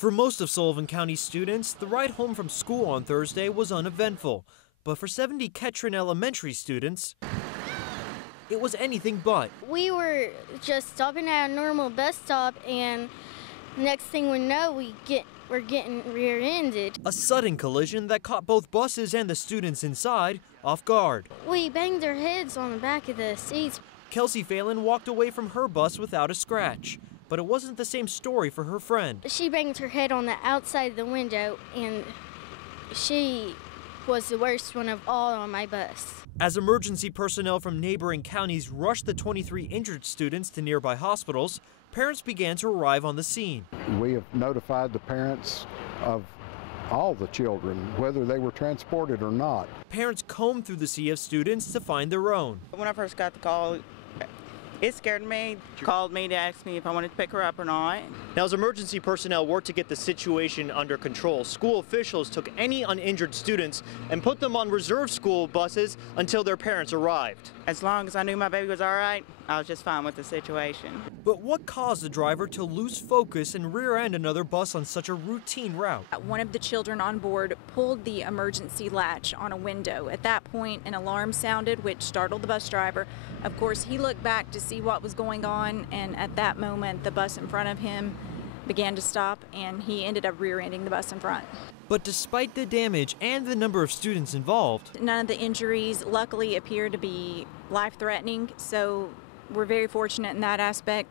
For most of Sullivan County students, the ride home from school on Thursday was uneventful. But for 70 Ketron Elementary students, it was anything but. We were just stopping at a normal bus stop, and next thing we know, we're getting rear-ended. A sudden collision that caught both buses and the students inside off guard. We banged our heads on the back of the seats. Kelsey Phelan walked away from her bus without a scratch. But it wasn't the same story for her friend. She banged her head on the outside of the window, and she was the worst one of all on my bus. As emergency personnel from neighboring counties rushed the 23 injured students to nearby hospitals, parents began to arrive on the scene. We have notified the parents of all the children, whether they were transported or not. Parents combed through the sea of students to find their own. When I first got the call, it scared me. Called me to ask me if I wanted to pick her up or not. Now, as emergency personnel worked to get the situation under control, school officials took any uninjured students and put them on reserve school buses until their parents arrived. As long as I knew my baby was all right, I was just fine with the situation. But what caused the driver to lose focus and rear-end another bus on such a routine route? One of the children on board pulled the emergency latch on a window. At that point, an alarm sounded, which startled the bus driver. Of course, he looked back to see what was going on, and at that moment, the bus in front of him began to stop, and he ended up rear-ending the bus in front. But despite the damage and the number of students involved, none of the injuries luckily appear to be life-threatening, so we're very fortunate in that aspect.